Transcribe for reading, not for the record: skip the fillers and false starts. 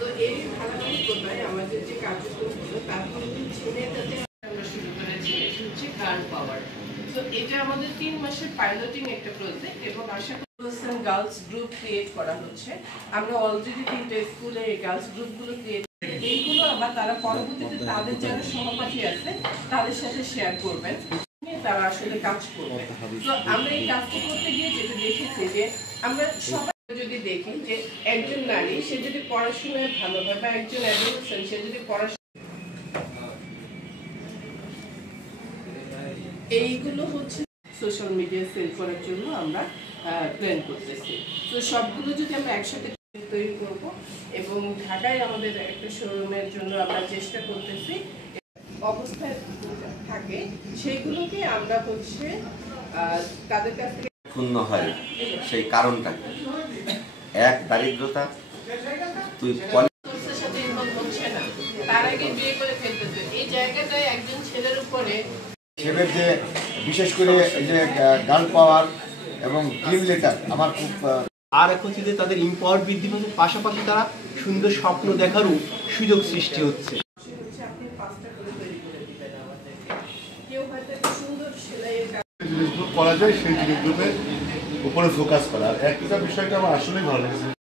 তো এই ধারাবাহিকতায় আমাদের যে কার্যক্রমগুলো তার ছেড়ে যাতে আমরা শুরু করেছি, এটা হচ্ছে গার্ল পাওয়ার। তো এটা আমাদের 3 মাসের পাইলটিং একটা প্রজেক্ট এবং আশা করি গার্লস গ্রুপ ক্রিয়েট করা হচ্ছে। আমরা অলরেডি 3টে স্কুলে এই গার্লস গ্রুপগুলো ক্রিয়েট, এইগুলো আবার তারা পরবর্তীতে তাদের যারা সহপাঠী আছে তাদের সাথে শেয়ার করবেন, তারা আসলে কাজ করবে। তো আমরা এই কাজটা করতে গিয়ে যেটা দেখেছি যে আমরা সবাই যদি দেখি যে একজন নারী সে যদি পড়াশোনায় ভালো হয় বা একজন অ্যাডোলেসেন্ট সে যদি পড়াশোনা, এইগুলো হচ্ছে সোশ্যাল মিডিয়া সেল করার জন্য আমরা প্ল্যান করতেছি। তো সবগুলো যদি আমরা একসাথে তৈরি করব এবং ঢাকায় আমাদের একটা শোরুমের জন্য আমরা চেষ্টা করতেছি, অবস্থায় থাকে সেইগুলোকে আমরা হচ্ছে তাদের কাছ থেকে ক্ষুণ্ণ হয় সেই কারণটা এক দারিদ্রতা, তুই সাথে ইনভলভ হচ্ছে না, তার আগে বিয়ে করে ফেলতেছে। এই জায়গাটায় একজন ছেলের উপরে ছেলের যে বিশেষ করে যে গার্ল পাওয়ার এবং ড্রিম লেটার আমার খুব আর এক হচ্ছে যে তাদের ইম্পাওয়ার বৃদ্ধি পাচ্ছে, পাশাপাশি তারা সুন্দর স্বপ্ন দেখারও সুযোগ সৃষ্টি হচ্ছে। আপনি 5টা করে তৈরি করে দিবেন আমাদেরকে, কেউ হয়তো একটা সুন্দর সেলাইয়ের জিনিসগুলো করা যায় সেই জিনিসগুলোর উপরে ফোকাস করা। আর একটা বিষয়টা আমার আসলেই ভালো লেগেছে।